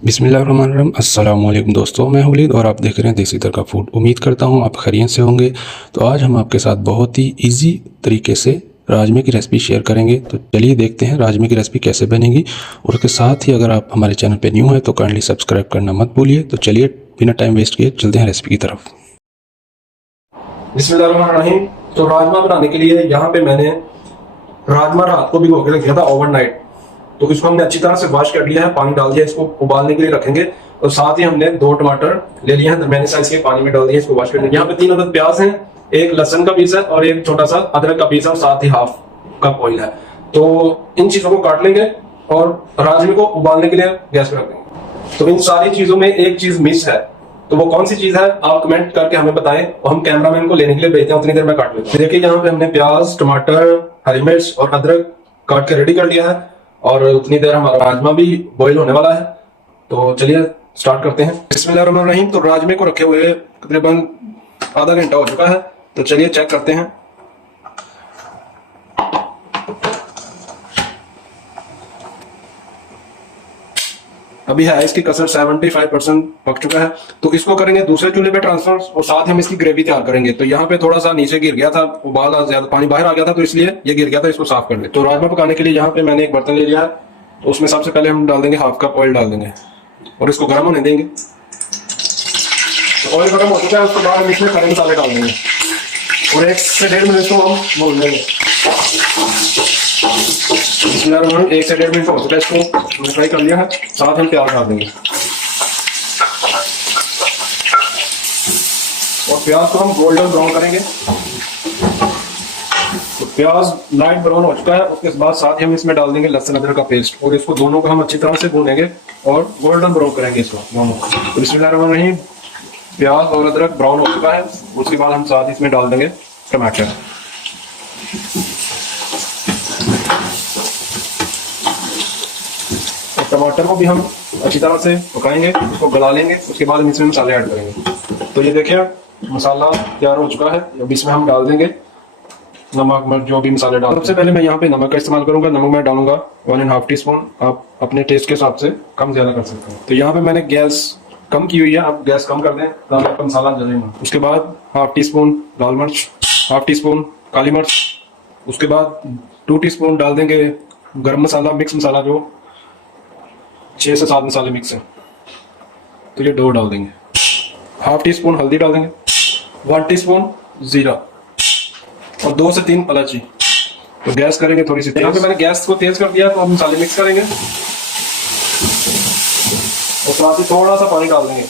बिस्मिल्लाहिर्रहमानिर्रहीम। अस्सलाम वालेकुम दोस्तों, मैं वलीद और आप देख रहे हैं देसी तड़का फूड। उम्मीद करता हूँ आप खैरियत से होंगे। तो आज हम आपके साथ बहुत ही इजी तरीके से राजमे की रेसिपी शेयर करेंगे। तो चलिए देखते हैं राजमे की रेसिपी कैसे बनेगी। और उसके साथ ही अगर आप हमारे चैनल पर न्यू हैं तो काइंडली सब्सक्राइब करना मत भूलिए। तो चलिए बिना टाइम वेस्ट किए चलते हैं रेसिपी की तरफ। बिस्मिल्लाहिर्रहमानिर्रहीम। तो राजमा बनाने के लिए यहाँ पे मैंने राजमा रात को भिगो के रख दिया था ओवरनाइट। तो इसको हमने अच्छी तरह से वॉश कर लिया है, पानी डाल दिया, इसको उबालने के लिए रखेंगे। और साथ ही हमने 2 टमाटर ले लिए हैं, दरमियाने साइज के, पानी में डाल दिए, इसको वॉश करने। यहाँ पे 3 अदद प्याज हैं, एक लहसुन का पीस है और एक छोटा सा अदरक का पीस है और साथ ही हाफ कप ऑयल है। तो इन चीजों को काट लेंगे और राजमे को उबालने के लिए गैस पे रख देंगे। तो इन सारी चीजों में एक चीज मिस है, तो वो कौन सी चीज है आप कमेंट करके हमें बताएं और हम कैमरामैन को लेने के लिए भेजते हैं। उतनी देर में काट लेते हैं। देखिए यहाँ पे हमने प्याज, टमाटर, हरी मिर्च और अदरक काट के रेडी कर लिया है और उतनी देर हमारा राजमा भी बॉईल होने वाला है। तो चलिए स्टार्ट करते हैं। बिस्मिल्लाहिर्रहमानिर्रहीम। तो राजमे को रखे हुए तकरीबन आधा घंटा हो चुका है। तो चलिए चेक करते हैं। अभी है इसकी कसर 75% पक चुका है। तो इसको करेंगे दूसरे चूल्हे पे ट्रांसफर और साथ ही हम इसकी ग्रेवी तैयार करेंगे। तो यहाँ पे थोड़ा सा नीचे गिर गया था, उबाल ज्यादा, पानी बाहर आ गया था, तो इसलिए ये गिर गया था, इसको साफ कर ले। तो राजमा पकाने के लिए यहाँ पे मैंने एक बर्तन ले लिया है। तो उसमें सबसे पहले हम डाल देंगे हाफ कप ऑयल डाल देंगे और इसको गर्म होने देंगे। तो ऑयल गर्म हो चुका है, उसके बाद हम इसमें खड़े मसाले डाल देंगे और 1 से 1.5 मिनट को हम भून लेंगे। 1 से 1.5 मिनट हो चुका है, इसको हमने फ्राई कर लिया है। साथ हम प्याज डाल देंगे और प्याज को हम गोल्डन ब्राउन करेंगे। तो प्याज लाइट ब्राउन हो चुका है, उसके बाद साथ ही हम इसमें डाल देंगे लहसुन अदरक का पेस्ट और इसको दोनों को हम अच्छी तरह से भूनेंगे और गोल्डन ब्राउन करेंगे इसको दोनों। तो बिस्मिल्लाहिर्रहमानिर्रहीम, प्याज और अदरक ब्राउन हो चुका है। उसके बाद हम साथ इसमें डाल देंगे टमाटर। टमाटर को भी हम अच्छी तरह से पकाएंगे, उसको गला लेंगे। उसके बाद हम इसमें मसाले ऐड करेंगे। तो ये देखिए मसाला तैयार हो चुका है। अब इसमें हम डाल देंगे नमक, मिर्च, जो भी मसाले डाल। सबसे पहले मैं यहाँ पे नमक का इस्तेमाल करूंगा। नमक मैं डालूंगा 1.5 टीस्पून। आप अपने टेस्ट के हिसाब से कम ज्यादा कर सकते हैं। तो यहाँ पे मैंने गैस कम की हुई है, आप गैस कम कर दें ताकि आपका मसाला जलेगा। उसके बाद 1/2 टीस्पून लाल मिर्च, 1/2 टीस्पून काली मिर्च। उसके बाद 2 टीस्पून डाल देंगे गर्म मसाला, मिक्स मसाला, जो 6 से 7 मसाले मिक्स हैं। तो ये 2 डाल देंगे। 1/2 टीस्पून हल्दी डाल देंगे, 1 टीस्पून जीरा और 2 से 3 इलायची। तो गैस करेंगे थोड़ी सी तेज। यहाँ पे मैंने गैस को तेज कर दिया। तो हम मसाले मिक्स करेंगे और साथ ही थोड़ा सा पानी डाल देंगे।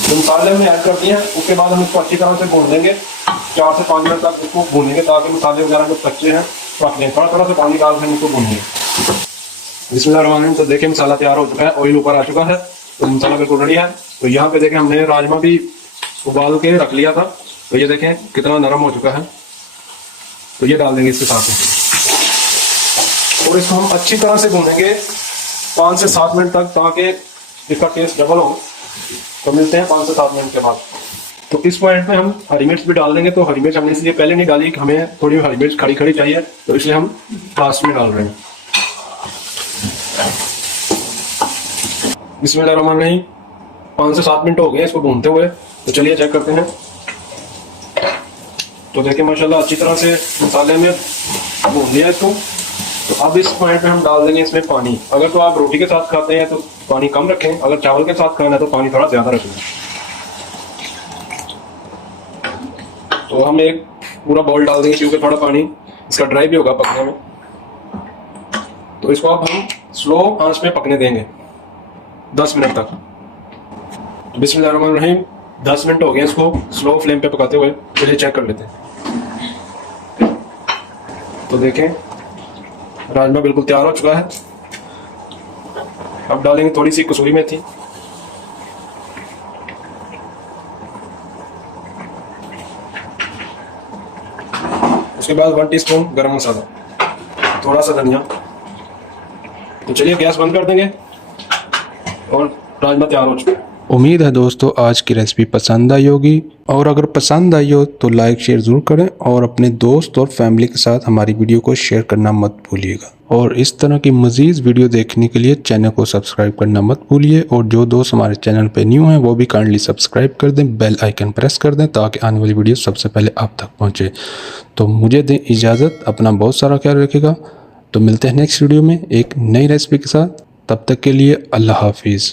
तो मसाले हमने ऐड कर दिए हैं। उसके बाद हम इसको अच्छी तरह से भून लेंगे, 4 से 5 मिनट तक इसको भूनेंगे ताकि मसाले वगैरह जो कच्चे हैं पक लें। थोड़ा से पानी डाल के इसको भूनेंगे। बिस्मिल्लाहिर्रहमानिर्रहीम। तो देखिए मसाला तैयार हो चुका है, ऑयल ऊपर आ चुका है, तो मसाला बिल्कुल रेडी है। तो यहाँ पे देखें हमने राजमा भी उबाल के रख लिया था। तो ये देखें कितना नरम हो चुका है। तो ये डाल देंगे इसके साथ और इसको हम अच्छी तरह से भूनेंगे 5 से 7 मिनट तक, ताकि इसका टेस्ट डबल हो। तो मिलते हैं 5 से 7 मिनट के बाद। तो इस पॉइंट में हम हरी मिर्च भी डाल देंगे। तो हरी मिर्च हमने इसलिए पहले नहीं डाली कि हमें थोड़ी हरी मिर्च खड़ी खड़ी चाहिए, तो इसलिए हम लास्ट में डाल रहे हैं। बिस्मिल्लाहिर्रहमानिर्रहीम। 5 से 7 मिनट हो गए इसको भूनते हुए। तो चलिए चेक करते हैं। तो देखिए माशाल्लाह अच्छी तरह से मसाले में भून लिया इसको। तो अब इस पॉइंट में हम डाल देंगे इसमें पानी। अगर तो आप रोटी के साथ खाते हैं तो पानी कम रखें, अगर चावल के साथ खाना है तो पानी थोड़ा ज्यादा रखें। तो हम एक पूरा बाउल डाल देंगे क्योंकि थोड़ा पानी इसका ड्राई भी होगा पकने में। तो इसको अब हम स्लो आंच पे पकने देंगे 10 मिनट तक। तो बिस्मिल्लाहिर्रहमानिर्रहीम, 10 मिनट हो गए इसको स्लो फ्लेम पे पकाते हुए। चलिए चेक कर लेते हैं। तो देखें राजमा बिल्कुल तैयार हो चुका है। अब डालेंगे थोड़ी सी कसूरी मेथी, उसके बाद 1 टीस्पून गरम मसाला, थोड़ा सा धनिया। तो चलिए गैस बंद कर देंगे और राजमा तैयार हो चुका है। उम्मीद है दोस्तों आज की रेसिपी पसंद आई होगी, और अगर पसंद आई हो तो लाइक शेयर ज़रूर करें और अपने दोस्त और फैमिली के साथ हमारी वीडियो को शेयर करना मत भूलिएगा। और इस तरह की मज़ीद वीडियो देखने के लिए चैनल को सब्सक्राइब करना मत भूलिए, और जो दोस्त हमारे चैनल पे न्यू हैं वो भी काइंडली सब्सक्राइब कर दें, बेल आइकन प्रेस कर दें ताकि आने वाली वीडियो सबसे पहले आप तक पहुँचे। तो मुझे दें इजाज़त, अपना बहुत सारा ख्याल रखिएगा। तो मिलते हैं नेक्स्ट वीडियो में एक नई रेसिपी के साथ, तब तक के लिए अल्लाह हाफिज़।